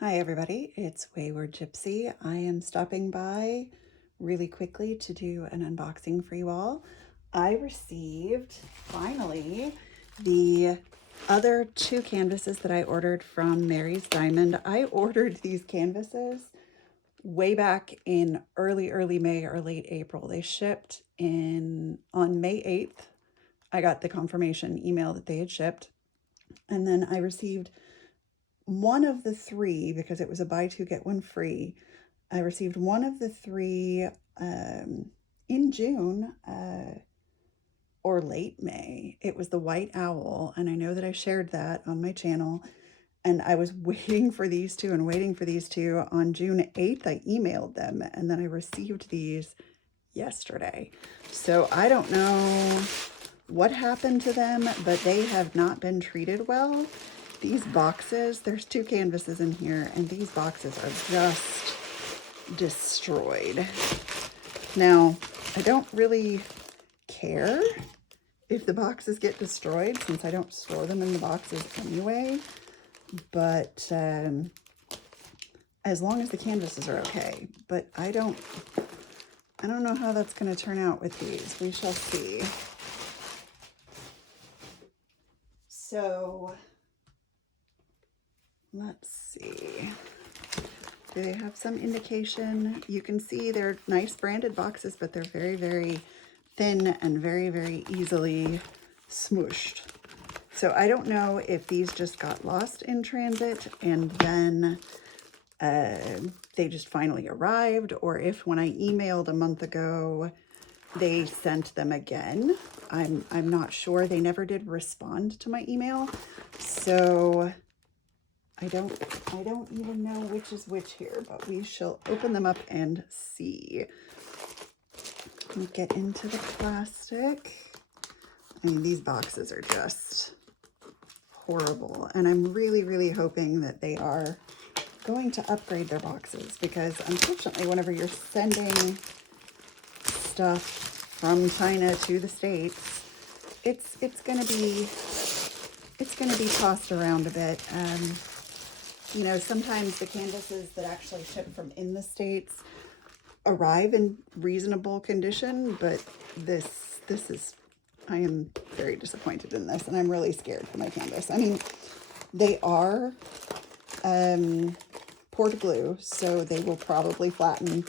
Hi everybody, it's Wayward Gypsy. I am stopping by really quickly to do an unboxing for you all. I received, finally, the other two canvases that I ordered from Mary's Diamond. I ordered these canvases way back in early May or late April. They shipped on May 8th. I got the confirmation email that they had shipped. And then I received one of the three, because it was a buy two, get one free. I received one of the three in June or late May. It was the white owl, and I know that I shared that on my channel. And I was waiting for these two and waiting for these two. On June 8th, I emailed them, and then I received these yesterday. So I don't know what happened to them, but they have not been treated well. These boxes, there's two canvases in here, and these boxes are just destroyed. Now, I don't really care if the boxes get destroyed, since I don't store them in the boxes anyway, but as long as the canvases are okay. But I don't know how that's going to turn out with these. We shall see. So let's see. Do they have some indication? You can see they're nice branded boxes, but they're very, very thin and very, very easily smooshed. So I don't know if these just got lost in transit and then they just finally arrived, or if when I emailed a month ago, they sent them again. I'm not sure. They never did respond to my email. So I don't even know which is which here, but we shall open them up and see. We'll get into the plastic. I mean, these boxes are just horrible, and I'm really, really hoping that they are going to upgrade their boxes, because unfortunately, whenever you're sending stuff from China to the States, it's gonna be tossed around a bit. You know, sometimes the canvases that actually ship from in the States arrive in reasonable condition, but this is, I am very disappointed in this, and I'm really scared for my canvas. I mean, they are poured glue, so they will probably flatten.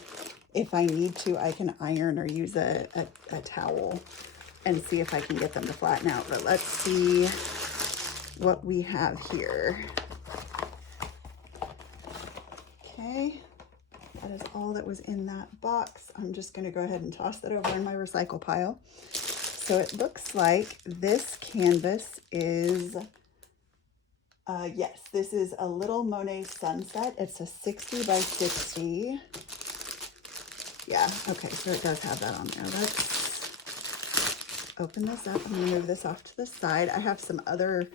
If I need to, I can iron or use a towel and see if I can get them to flatten out. But let's see what we have here. Okay, that is all that was in that box. I'm just going to go ahead and toss that over in my recycle pile. So it looks like this canvas is, yes, this is a little Monet Sunset. It's a 60 by 60. Yeah, okay, so it does have that on there. Let's open this up. I'm going to move this off to the side. I have some other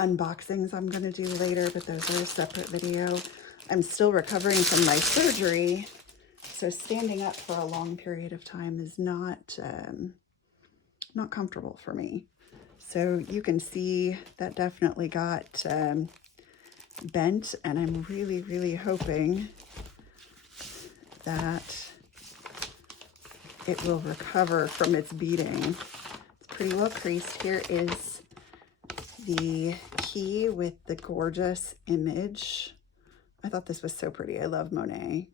unboxings I'm going to do later, but those are a separate video. I'm still recovering from my surgery, so standing up for a long period of time is not comfortable for me. So you can see that definitely got bent, and I'm really, really hoping that it will recover from its beating. It's pretty well creased. Here is the key with the gorgeous image. I thought this was so pretty. I love Monet,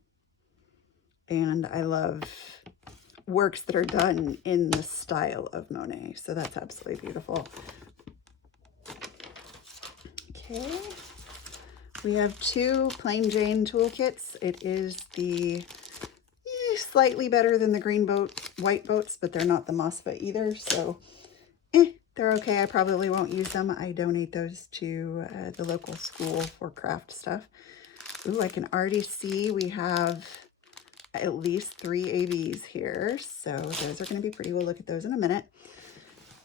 and I love works that are done in the style of Monet, so that's absolutely beautiful. Okay, we have two Plain Jane toolkits. It is the slightly better than the green boat, white boats, but they're not the Mosfa either, so they're okay. I probably won't use them. I donate those to the local school for craft stuff. Ooh, I can already see we have at least 3 ABs here, so those are going to be pretty. We'll look at those in a minute.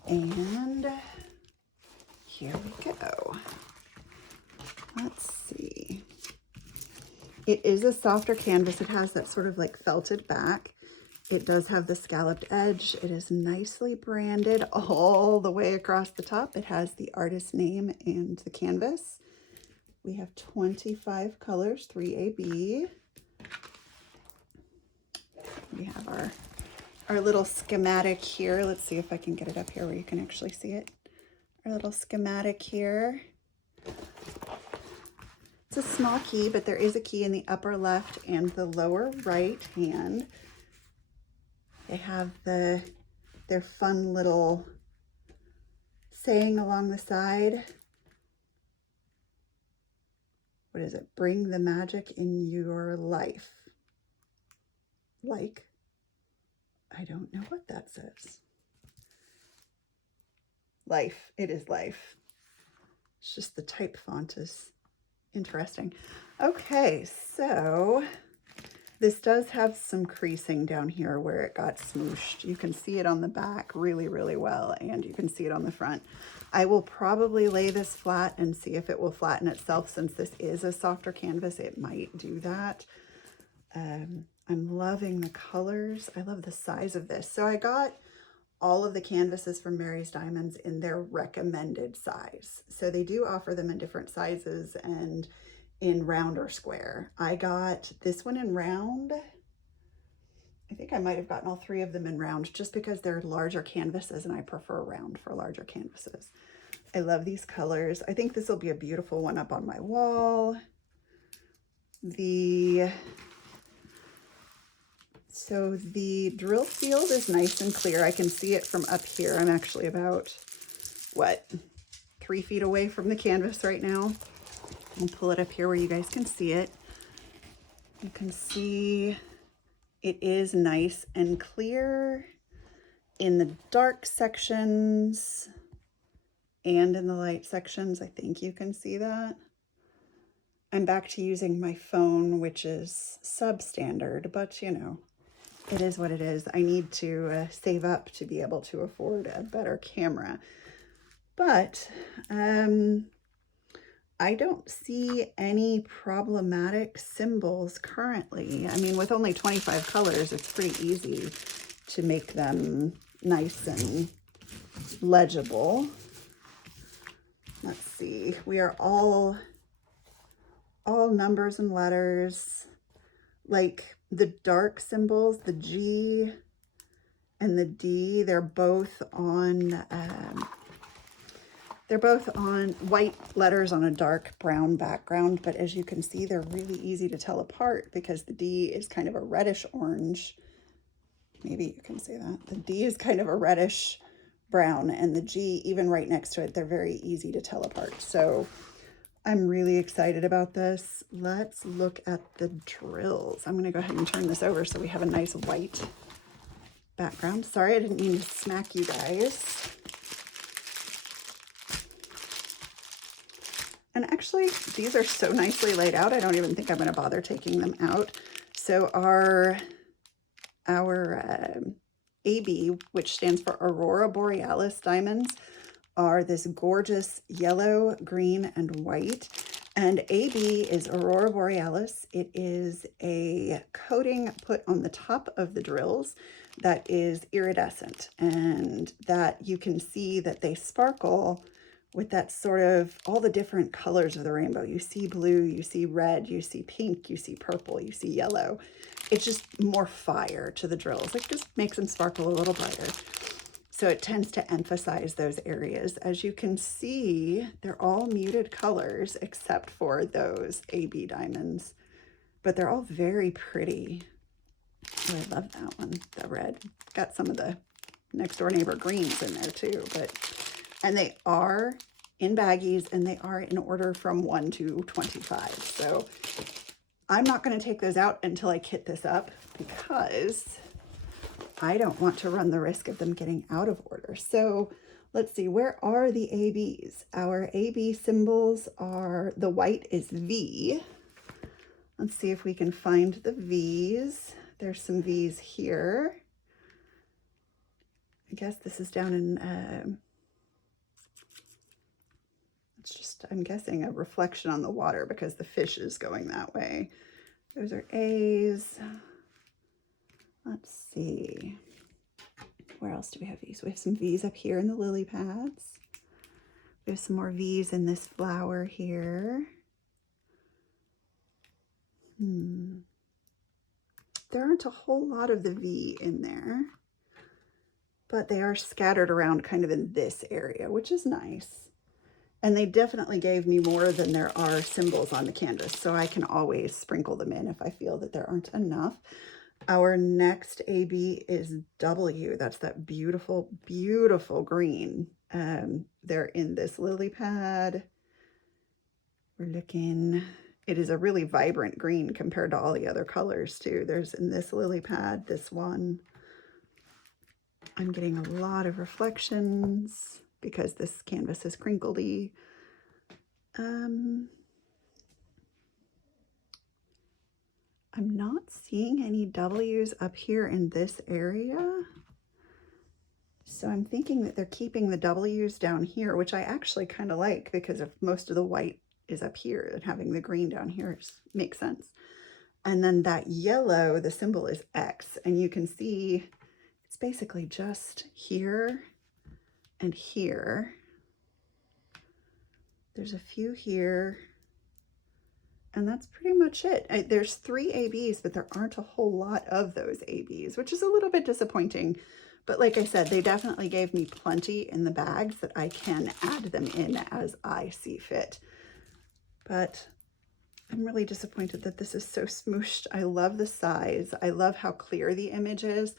And here we go. Let's see. It is a softer canvas. It has that sort of like felted back. It does have the scalloped edge. It is nicely branded all the way across the top. It has the artist name and the canvas. We have 25 colors, 3AB. We have our little schematic here. Let's see if I can get it up here where you can actually see it. Our little schematic here. It's a small key, but there is a key in the upper left and the lower right hand. They have their fun little saying along the side. What is it? Bring the magic in your life. Like, I don't know what that says. Life, it is life. It's just the type font is interesting. Okay, so this does have some creasing down here where it got smooshed. You can see it on the back really, really well, and you can see it on the front. I will probably lay this flat and see if it will flatten itself. Since this is a softer canvas, it might do that. I'm loving the colors. I love the size of this. So I got all of the canvases from Mary's Diamonds in their recommended size. So they do offer them in different sizes and in round or square. I got this one in round. I think I might have gotten all three of them in round just because they're larger canvases and I prefer round for larger canvases. I love these colors. I think this will be a beautiful one up on my wall. So the drill field is nice and clear. I can see it from up here. I'm actually about, 3 feet away from the canvas right now. I'll pull it up here where you guys can see it. You can see it is nice and clear in the dark sections and in the light sections. I think you can see that. I'm back to using my phone, which is substandard, but you know, it is what it is. I need to save up to be able to afford a better camera. But I don't see any problematic symbols currently. I mean, with only 25 colors, it's pretty easy to make them nice and legible. Let's see. We are all numbers and letters. Like the dark symbols, the G and the D, they're both on white letters on a dark brown background, but as you can see, they're really easy to tell apart because the D is kind of a reddish orange. Maybe you can see that. The D is kind of a reddish brown, and the G, even right next to it, they're very easy to tell apart. So I'm really excited about this. Let's look at the drills. I'm going to go ahead and turn this over so we have a nice white background. Sorry, I didn't mean to smack you guys. And actually, these are so nicely laid out, I don't even think I'm going to bother taking them out. So our AB, which stands for Aurora Borealis diamonds, are this gorgeous yellow, green, and white. And AB is Aurora Borealis. It is a coating put on the top of the drills that is iridescent, and that you can see that they sparkle with that sort of all the different colors of the rainbow. You see blue, you see red, you see pink, you see purple, you see yellow. It's just more fire to the drills. It just makes them sparkle a little brighter. So it tends to emphasize those areas. As you can see, they're all muted colors except for those AB diamonds, but they're all very pretty. Oh, I love that one, the red. Got some of the next door neighbor greens in there too, and they are in baggies and they are in order from 1 to 25. So I'm not going to take those out until I kit this up because I don't want to run the risk of them getting out of order. So let's see, where are the ABs? Our AB symbols are, the white is V. Let's see if we can find the V's. There's some V's here. I guess this is down in, it's just, I'm guessing, a reflection on the water because the fish is going that way. Those are A's. Let's see. Where else do we have V's? We have some V's up here in the lily pads. We have some more V's in this flower here. There aren't a whole lot of the V in there, but they are scattered around kind of in this area, which is nice. And they definitely gave me more than there are symbols on the canvas, so I can always sprinkle them in if I feel that there aren't enough. Our next AB is W. That's that beautiful, beautiful green. They're in this lily pad. We're looking, it is a really vibrant green compared to all the other colors too. There's in this lily pad, this one. I'm getting a lot of reflections because this canvas is crinkledy. I'm not seeing any W's up here in this area. So I'm thinking that they're keeping the W's down here, which I actually kind of like because of most of the white is up here and having the green down here makes sense. And then that yellow, the symbol is X, and you can see it's basically just here and here. There's a few here, and that's pretty much it. There's 3 ABs, but there aren't a whole lot of those ABs, which is a little bit disappointing. But like I said, they definitely gave me plenty in the bags that I can add them in as I see fit. But I'm really disappointed that this is so smooshed. I love the size. I love how clear the image is,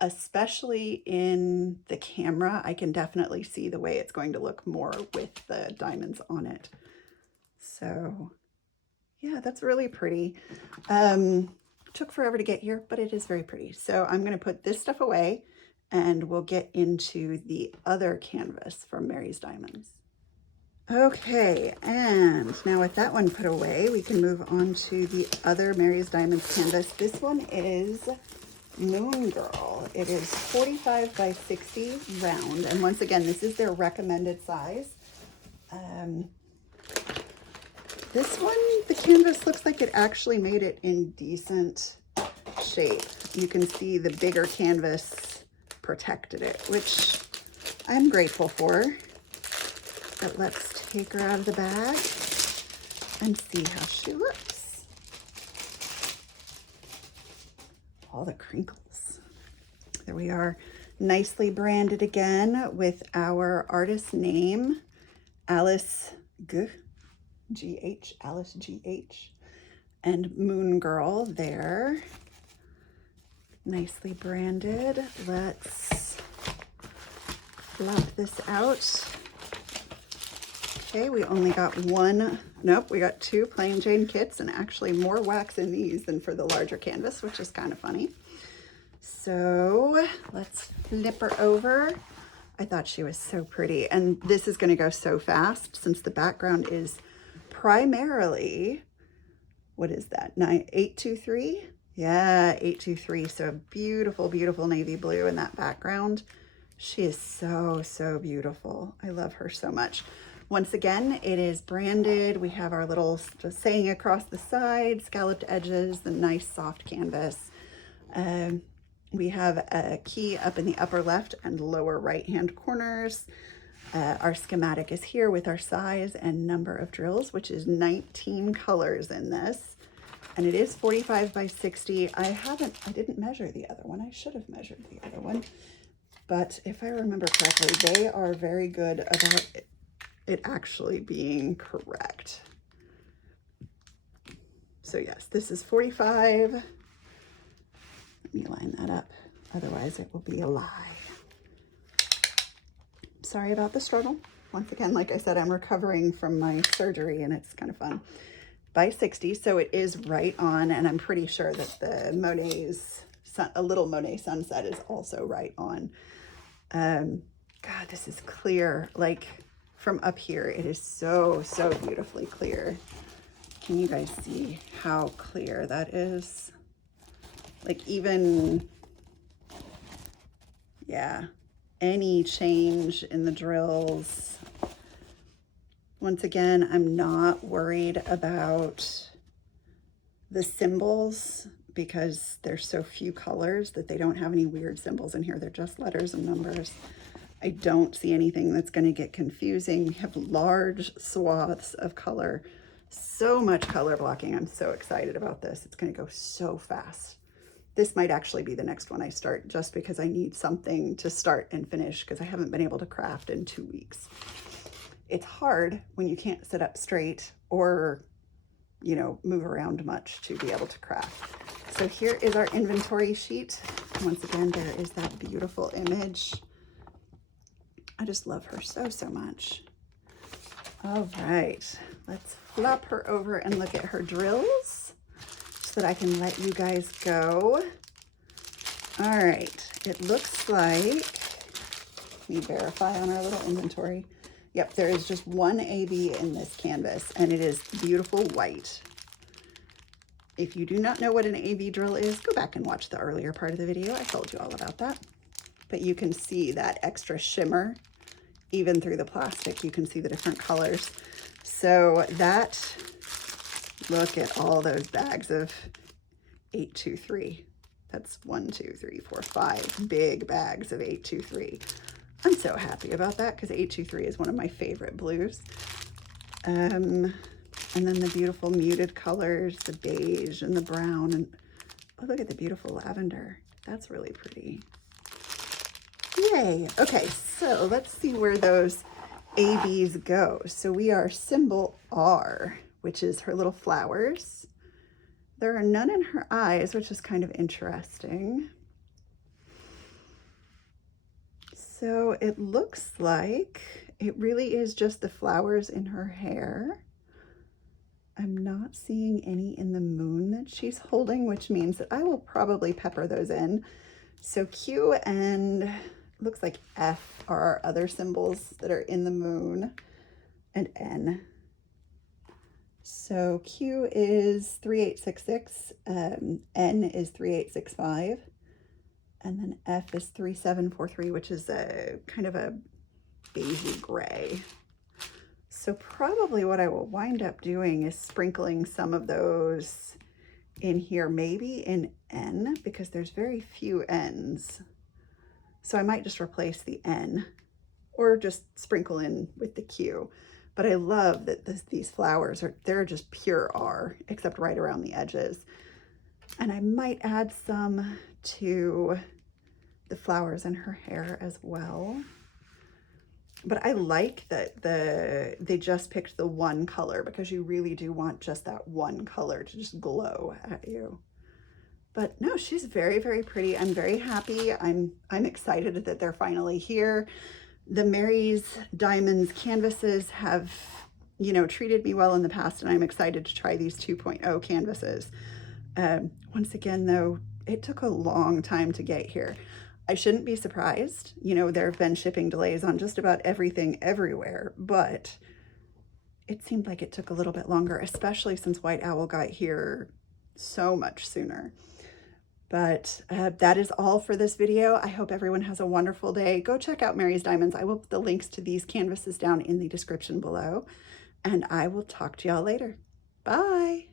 especially in the camera. I can definitely see the way it's going to look more with the diamonds on it. So yeah, that's really pretty. Took forever to get here, but it is very pretty. So I'm going to put this stuff away and we'll get into the other canvas from Mary's Diamonds. Okay, and now with that one put away, we can move on to the other Mary's Diamonds canvas. This one is Moon Girl. It is 45 by 60 round, and once again, this is their recommended size. This one, the canvas looks like it actually made it in decent shape. You can see the bigger canvas protected it, which I'm grateful for. But let's take her out of the bag and see how she looks. All the crinkles. There we are, nicely branded again with our artist name, Alice G-H, Alice G-H, and Moon Girl there. Nicely branded. Let's flop this out. Okay, we only got one, nope, we got 2 plain Jane kits and actually more wax in these than for the larger canvas, which is kind of funny. So let's flip her over. I thought she was so pretty, and this is going to go so fast since the background is primarily, what is that, 823? Yeah, 823. So beautiful, beautiful navy blue in that background. She is so, so beautiful. I love her so much. Once again, it is branded. We have our little saying across the side, scalloped edges, the nice soft canvas. We have a key up in the upper left and lower right-hand corners. Our schematic is here with our size and number of drills, which is 19 colors in this. And it is 45 by 60. I didn't measure the other one. I should have measured the other one. But if I remember correctly, they are very good about it actually being correct. So yes, this is 45. Let me line that up, otherwise it will be a lie. Sorry about the struggle. Once again, like I said, I'm recovering from my surgery and it's kind of fun. By 60, so it is right on, and I'm pretty sure that the Monet's, a little Monet sunset is also right on. God, this is clear. Like from up here, it is so, so beautifully clear. Can you guys see how clear that is? Like even, yeah, any change in the drills. Once again, I'm not worried about the symbols because there's so few colors that they don't have any weird symbols in here. They're just letters and numbers. I don't see anything that's going to get confusing. We have large swaths of color. So much color blocking. I'm so excited about this. It's going to go so fast. This might actually be the next one I start, just because I need something to start and finish, because I haven't been able to craft in 2 weeks. It's hard when you can't sit up straight or, you know, move around much to be able to craft. So here is our inventory sheet. Once again, there is that beautiful image. I just love her so, so much. All right, let's flop her over and look at her drills so that I can let you guys go. All right, it looks like, let me verify on our little inventory. Yep, there is just one AB in this canvas, and it is beautiful white. If you do not know what an AB drill is, go back and watch the earlier part of the video. I told you all about that. But you can see that extra shimmer, even through the plastic. You can see the different colors. So that, look at all those bags of 823. That's 1, 2, 3, 4, 5 big bags of 823. I'm so happy about that because 823 is one of my favorite blues. And then the beautiful muted colors, the beige and the brown, and oh, look at the beautiful lavender. That's really pretty. Yay. Okay, so let's see where those ABs go. So we are symbol R, which is her little flowers. There are none in her eyes, which is kind of interesting. So it looks like it really is just the flowers in her hair. I'm not seeing any in the moon that she's holding, which means that I will probably pepper those in. So Q and looks like F are our other symbols that are in the moon, and N. So Q is 3866, N is 3865, and then F is 3743, which is a kind of a beigey gray. So probably what I will wind up doing is sprinkling some of those in here, maybe in N, because there's very few N's. So I might just replace the N or just sprinkle in with the Q. But I love that these flowers they're just pure R, except right around the edges. And I might add some to the flowers in her hair as well. But I like that they just picked the one color, because you really do want just that one color to just glow at you. But no, she's very, very pretty. I'm very happy. I'm excited that they're finally here. The Mary's Diamonds canvases have, you know, treated me well in the past, and I'm excited to try these 2.0 canvases. Once again, though, it took a long time to get here. I shouldn't be surprised. You know, there have been shipping delays on just about everything everywhere, but it seemed like it took a little bit longer, especially since White Owl got here so much sooner. But that is all for this video. I hope everyone has a wonderful day. Go check out Mary's Diamonds. I will put the links to these canvases down in the description below, and I will talk to y'all later. Bye.